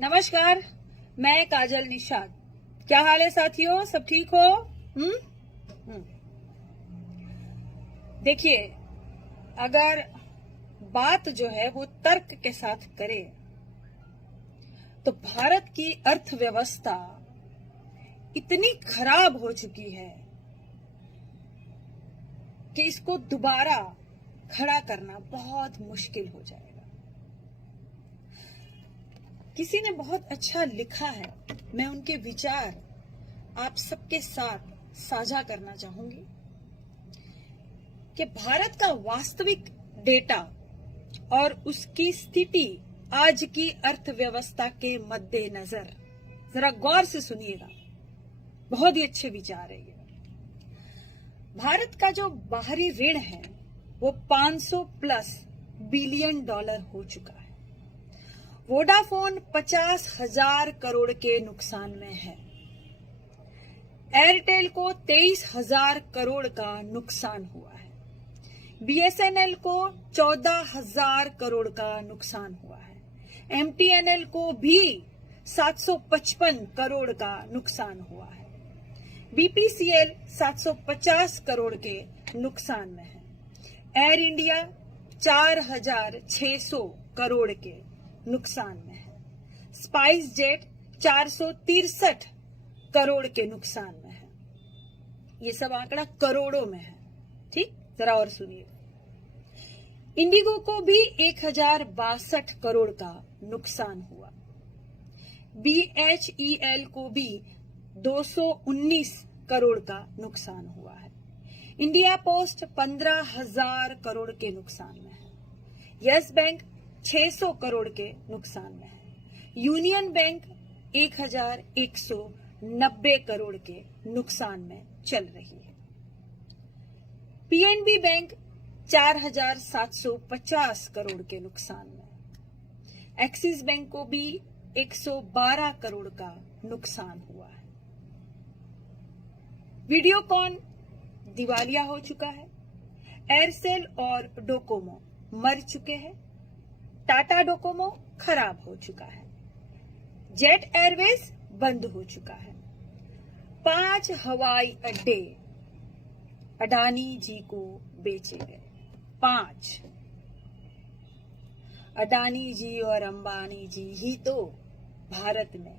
नमस्कार, मैं काजल निषाद। क्या हाल है साथियों, सब ठीक हो? देखिए, अगर बात जो है वो तर्क के साथ करे तो भारत की अर्थव्यवस्था इतनी खराब हो चुकी है कि इसको दोबारा खड़ा करना बहुत मुश्किल हो जाएगा। किसी ने बहुत अच्छा लिखा है, मैं उनके विचार आप सबके साथ साझा करना चाहूंगी कि भारत का वास्तविक डेटा और उसकी स्थिति आज की अर्थव्यवस्था के मद्देनजर जरा गौर से सुनिएगा, बहुत ही अच्छे विचार है ये। भारत का जो बाहरी ऋण है वो 500 प्लस बिलियन डॉलर हो चुका है। वोडाफोन 50,000 करोड़ के नुकसान में है। एयरटेल को 23,000 करोड़ का नुकसान हुआ है। बीएसएनएल को 14,000 करोड़ का नुकसान हुआ है। एमटीएनएल को भी 755 करोड़ का नुकसान हुआ है। बीपीसीएल 750 करोड़ के नुकसान में है। एयर इंडिया 4,600 करोड़ के नुकसान में है। स्पाइस जेट 463 करोड़ के नुकसान में है। ये सब आंकड़ा करोड़ों में है, ठीक? जरा और सुनिए। इंडिगो को भी 1,062 करोड़ का नुकसान हुआ। बीएचईएल को भी 219 करोड़ का नुकसान हुआ है। इंडिया पोस्ट 15,000 करोड़ के नुकसान में है। यस बैंक 600 करोड़ के नुकसान में है। यूनियन बैंक 1,190 करोड़ के नुकसान में चल रही है। पीएनबी बैंक 4,750 करोड़ के नुकसान में। एक्सिस बैंक को भी 112 करोड़ का नुकसान हुआ है। वीडियोकॉन दिवालिया हो चुका है। एयरसेल और डोकोमो मर चुके हैं। टाटा डोकोमो खराब हो चुका है। जेट एयरवेज बंद हो चुका है। 5 हवाई अड्डे अडानी जी को बेचे गए। 5 अडानी जी और अंबानी जी ही तो भारत में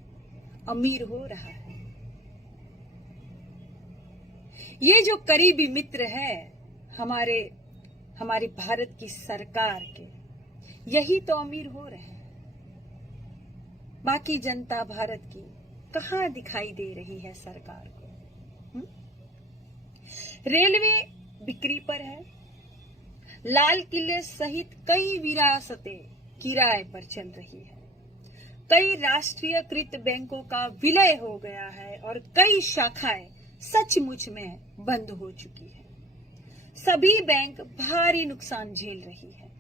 अमीर हो रहा है। ये जो करीबी मित्र है हमारी भारत की सरकार के, यही तो अमीर हो रहे हैं। बाकी जनता भारत की कहां दिखाई दे रही है सरकार को? रेलवे बिक्री पर है। लाल किले सहित कई विरासतें किराए पर चल रही है। कई राष्ट्रीयकृत बैंकों का विलय हो गया है और कई शाखाएं सचमुच में बंद हो चुकी है। सभी बैंक भारी नुकसान झेल रही है।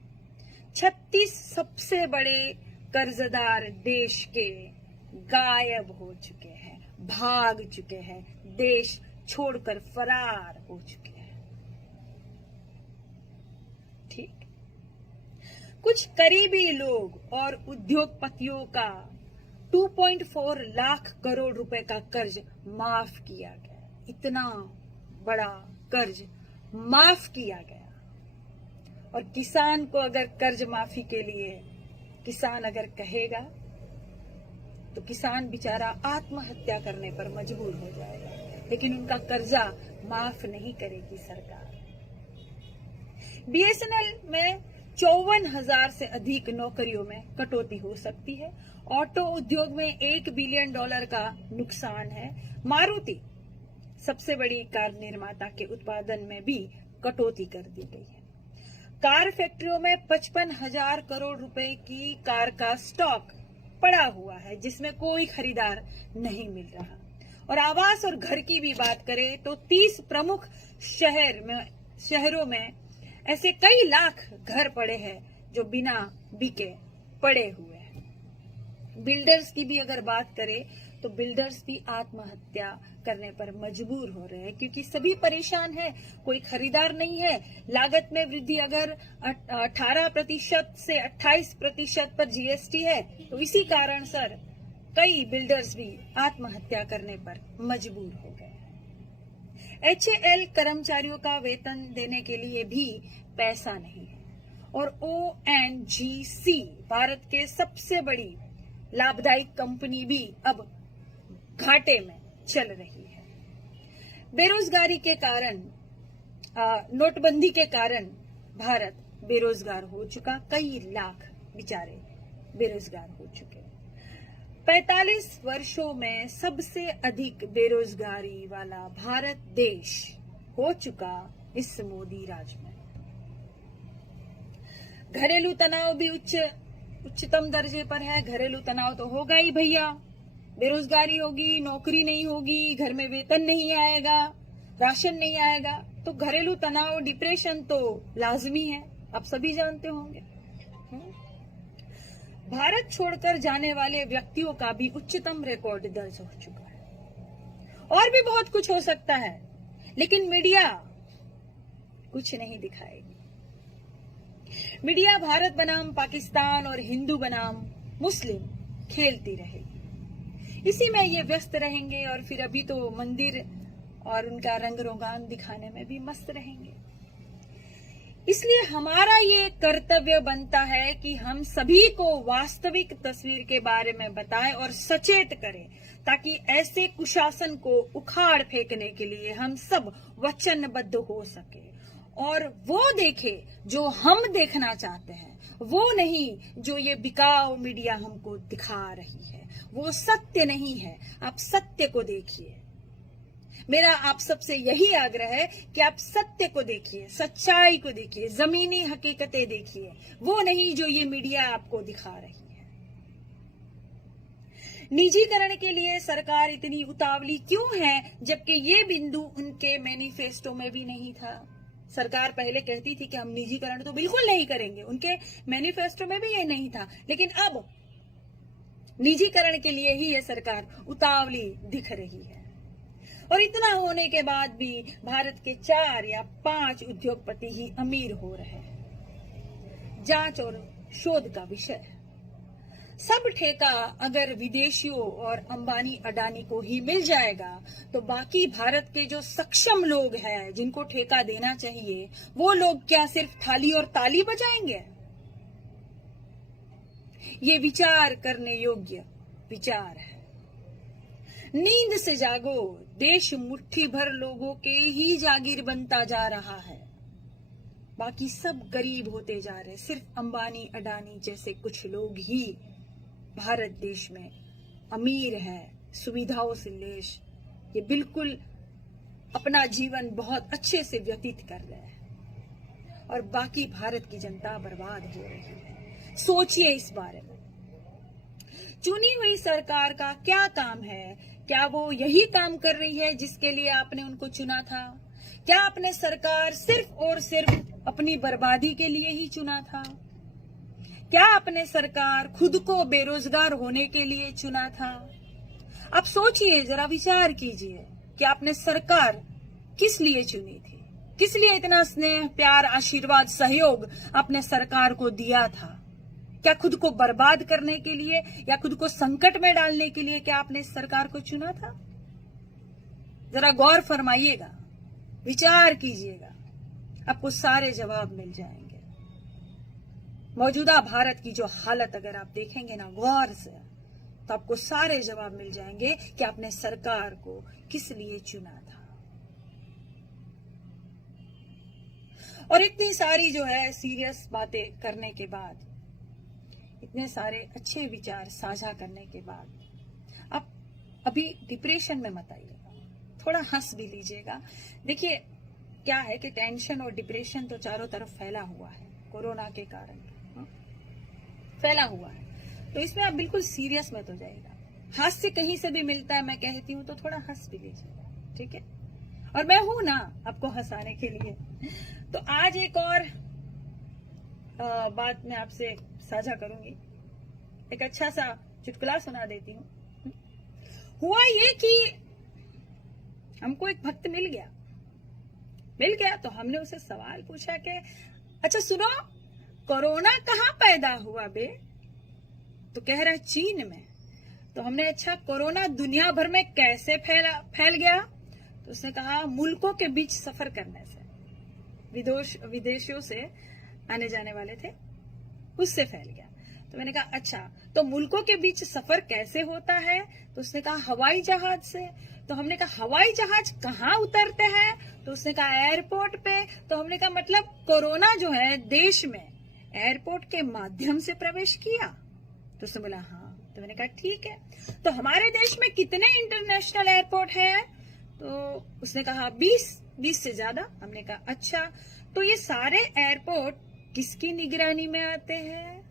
36 सबसे बड़े कर्जदार देश के गायब हो चुके हैं, भाग चुके हैं, देश छोड़कर फरार हो चुके हैं। ठीक? कुछ करीबी लोग और उद्योगपतियों का 2.4 लाख करोड़ रुपए का कर्ज माफ किया गया। इतना बड़ा कर्ज माफ किया गया। और किसान को अगर कर्ज माफी के लिए किसान अगर कहेगा तो किसान बेचारा आत्महत्या करने पर मजबूर हो जाएगा, लेकिन उनका कर्जा माफ नहीं करेगी सरकार। बीएसएनएल में 54,000 से अधिक नौकरियों में कटौती हो सकती है। ऑटो उद्योग में $1 बिलियन का नुकसान है। मारुति सबसे बड़ी कार निर्माता के उत्पादन में भी कटौती कर दी गई है। कार फैक्ट्रियों में 55,000 करोड़ रुपए की कार का स्टॉक पड़ा हुआ है, जिसमें कोई खरीदार नहीं मिल रहा। और आवास और घर की भी बात करें तो 30 प्रमुख शहरों में ऐसे कई लाख घर पड़े हैं जो बिना बिके पड़े हुए हैं। बिल्डर्स की भी अगर बात करें तो बिल्डर्स भी आत्महत्या करने पर मजबूर हो रहे हैं, क्योंकि सभी परेशान हैं, कोई खरीदार नहीं है। लागत में वृद्धि अगर 18% से 28% पर जीएसटी है, तो इसी कारण सर कई बिल्डर्स भी आत्महत्या करने पर मजबूर हो गए हैं। एचएएल कर्मचारियों का वेतन देने के लिए भी पैसा नहीं है, और ओएनजीसी भारत के सबसे बड़ी लाभदायक कंपनी भी अब घाटे में चल रही है। बेरोजगारी के कारण, नोटबंदी के कारण भारत बेरोजगार हो चुका, कई लाख बेचारे बेरोजगार हो चुके। 45 वर्षों में सबसे अधिक बेरोजगारी वाला भारत देश हो चुका इस मोदी राज में। घरेलू तनाव भी उच्चतम दर्जे पर है। घरेलू तनाव तो होगा ही भैया, बेरोजगारी होगी, नौकरी नहीं होगी, घर में वेतन नहीं आएगा, राशन नहीं आएगा, तो घरेलू तनाव, डिप्रेशन तो लाजमी है, आप सभी जानते होंगे। भारत छोड़कर जाने वाले व्यक्तियों का भी उच्चतम रिकॉर्ड दर्ज हो चुका है। और भी बहुत कुछ हो सकता है, लेकिन मीडिया कुछ नहीं दिखाएगी। मीडिया भारत बनाम पाकिस्तान और हिंदू बनाम मुस्लिम खेलती रहेगी, इसी में ये व्यस्त रहेंगे, और फिर अभी तो मंदिर और उनका रंग रोगान दिखाने में भी मस्त रहेंगे। इसलिए हमारा ये कर्तव्य बनता है कि हम सभी को वास्तविक तस्वीर के बारे में बताएं और सचेत करें, ताकि ऐसे कुशासन को उखाड़ फेंकने के लिए हम सब वचनबद्ध हो सके, और वो देखे जो हम देखना चाहते हैं, वो नहीं जो ये बिकाऊ मीडिया हमको दिखा रही है। वो सत्य नहीं है, आप सत्य को देखिए। मेरा आप सबसे यही आग्रह है कि आप सत्य को देखिए, सच्चाई को देखिए, जमीनी हकीकतें देखिए, वो नहीं जो ये मीडिया आपको दिखा रही है। निजीकरण के लिए सरकार इतनी उतावली क्यों है, जबकि ये बिंदु उनके मैनिफेस्टो में भी नहीं था। सरकार पहले कहती थी कि हम निजीकरण तो बिल्कुल नहीं करेंगे, उनके मैनिफेस्टो में भी ये नहीं था, लेकिन अब निजीकरण के लिए ही ये सरकार उतावली दिख रही है। और इतना होने के बाद भी भारत के 4 या 5 उद्योगपति ही अमीर हो रहे हैं। जांच और शोध का विषय है। सब ठेका अगर विदेशियों और अंबानी अडानी को ही मिल जाएगा, तो बाकी भारत के जो सक्षम लोग हैं, जिनको ठेका देना चाहिए, वो लोग क्या सिर्फ थाली और ताली बजाएंगे? ये विचार करने योग्य विचार है। नींद से जागो, देश मुट्ठी भर लोगों के ही जागीर बनता जा रहा है, बाकी सब गरीब होते जा रहे। सिर्फ अंबानी अडानी जैसे कुछ लोग ही भारत देश में अमीर हैं, सुविधाओं से लैस, ये बिल्कुल अपना जीवन बहुत अच्छे से व्यतीत कर रहे हैं, और बाकी भारत की जनता बर्बाद हो रही है। सोचिए इस बारे में। चुनी हुई सरकार का क्या काम है? क्या वो यही काम कर रही है जिसके लिए आपने उनको चुना था? क्या आपने सरकार सिर्फ और सिर्फ अपनी बर्बादी के लिए ही चुना था? क्या आपने सरकार खुद को बेरोजगार होने के लिए चुना था? आप सोचिए, जरा विचार कीजिए कि आपने सरकार किस लिए चुनी थी, किस लिए इतना स्नेह, प्यार, आशीर्वाद, सहयोग आपने सरकार को दिया था? क्या खुद को बर्बाद करने के लिए या खुद को संकट में डालने के लिए क्या आपने इस सरकार को चुना था? जरा गौर फरमाइएगा, विचार कीजिएगा, आपको सारे जवाब मिल जाएंगे। मौजूदा भारत की जो हालत अगर आप देखेंगे ना गौर से, तो आपको सारे जवाब मिल जाएंगे कि आपने सरकार को किस लिए चुना था। और इतनी सारी जो है सीरियस बातें करने के बाद, इतने सारे अच्छे विचार साझा करने के बाद, आप अभी डिप्रेशन में मत आइएगा, थोड़ा हंस भी लीजिएगा। देखिए क्या है कि टेंशन और डिप्रेशन तो चारों तरफ फैला हुआ है, कोरोना के कारण फैला हुआ है, तो इसमें आप बिल्कुल सीरियस मत हो जाइएगा। हास्य कहीं से भी मिलता है, मैं कहती हूँ, तो थोड़ा हंस भी लीजिएगा, ठीक है? और मैं हूं ना आपको हंसाने के लिए। तो आज एक और बात मैं आपसे साझा करूंगी, एक अच्छा सा चुटकुला सुना देती हूँ। हुआ ये कि हमको एक भक्त मिल गया तो हमने उसे सवाल पूछा कि अच्छा सुनो, कोरोना कहाँ पैदा हुआ बे? तो कह रहा है चीन में। तो हमने अच्छा कोरोना दुनिया भर में कैसे फैल गया? तो उसने कहा मुल्कों के बीच सफर करने से, विदेशियों से आने जाने वाले थे, उससे फैल गया। तो मैंने कहा अच्छा, तो मुल्कों के बीच सफर कैसे होता है? तो उसने कहा हवाई जहाज से। तो हमने कहा हवाई जहाज कहाँ उतरते हैं? तो उसने कहा एयरपोर्ट पे। तो हमने कहा मतलब कोरोना जो है देश में एयरपोर्ट के माध्यम से प्रवेश किया? तो उसने बोला हाँ। तो मैंने कहा ठीक है, तो हमारे देश में कितने इंटरनेशनल एयरपोर्ट है? तो उसने कहा 20 से ज्यादा। हमने कहा अच्छा, तो ये सारे एयरपोर्ट किसकी निगरानी में आते हैं?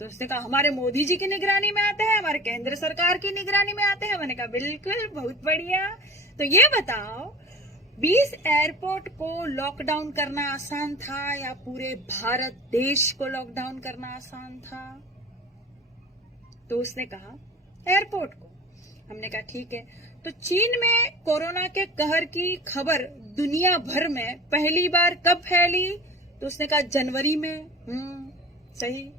तो उसने कहा हमारे मोदी जी की निगरानी में आते हैं, हमारे केंद्र सरकार की निगरानी में आते हैं। मैंने कहा बिल्कुल, बहुत बढ़िया। तो ये बताओ 20 एयरपोर्ट को लॉकडाउन करना आसान था या पूरे भारत देश को लॉकडाउन करना आसान था? तो उसने कहा एयरपोर्ट को। हमने कहा ठीक है, तो चीन में कोरोना के कहर की खबर दुनिया भर में पहली बार कब फैली? तो उसने कहा जनवरी में। सही।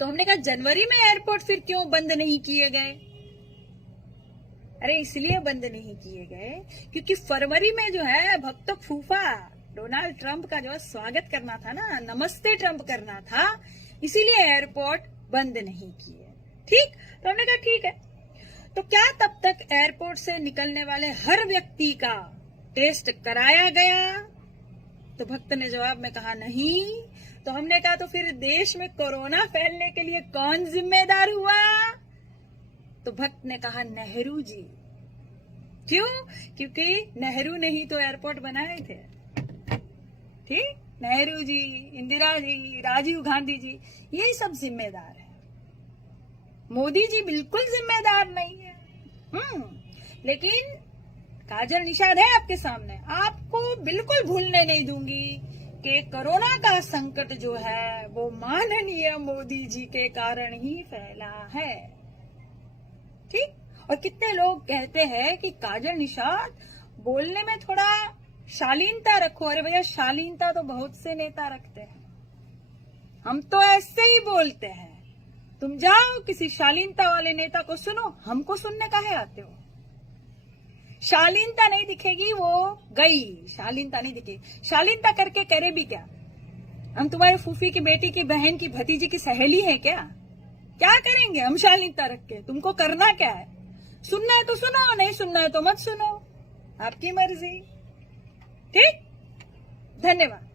तो हमने कहा जनवरी में एयरपोर्ट फिर क्यों बंद नहीं किए गए? अरे इसलिए बंद नहीं किए गए क्योंकि फरवरी में जो है भक्त फूफा डोनाल्ड ट्रंप का जो स्वागत करना था ना, नमस्ते ट्रंप करना था, इसीलिए एयरपोर्ट बंद नहीं किए। ठीक। तो हमने कहा ठीक है, तो क्या तब तक एयरपोर्ट से निकलने वाले हर व्यक्ति का टेस्ट कराया गया? तो भक्त ने जवाब में कहा नहीं। तो हमने कहा तो फिर देश में कोरोना फैलने के लिए कौन जिम्मेदार हुआ? तो भक्त ने कहा नेहरू जी। क्यों? क्योंकि नेहरू ने ही तो एयरपोर्ट बनाए थे। ठीक, नेहरू जी, इंदिरा जी, राजीव गांधी जी, यही सब जिम्मेदार है। मोदी जी बिल्कुल जिम्मेदार नहीं है। लेकिन काजल निषाद है आपके सामने, आपको बिल्कुल भूलने नहीं दूंगी कि कोरोना का संकट जो है वो माननीय मोदी जी के कारण ही फैला है। ठीक। और कितने लोग कहते हैं कि काजल निषाद बोलने में थोड़ा शालीनता रखो। अरे भैया, शालीनता तो बहुत से नेता रखते हैं, हम तो ऐसे ही बोलते हैं। तुम जाओ किसी शालीनता वाले नेता को सुनो, हमको सुनने काहे आते हो? शालीनता नहीं दिखेगी, वो गई, शालीनता नहीं दिखेगी। शालीनता करके करे भी क्या? हम तुम्हारे फूफी की बेटी की बहन की भतीजी की सहेली है क्या? क्या करेंगे हम शालीनता रख के? तुमको करना क्या है? सुनना है तो सुनो, नहीं सुनना है तो मत सुनो, आपकी मर्जी। ठीक, धन्यवाद।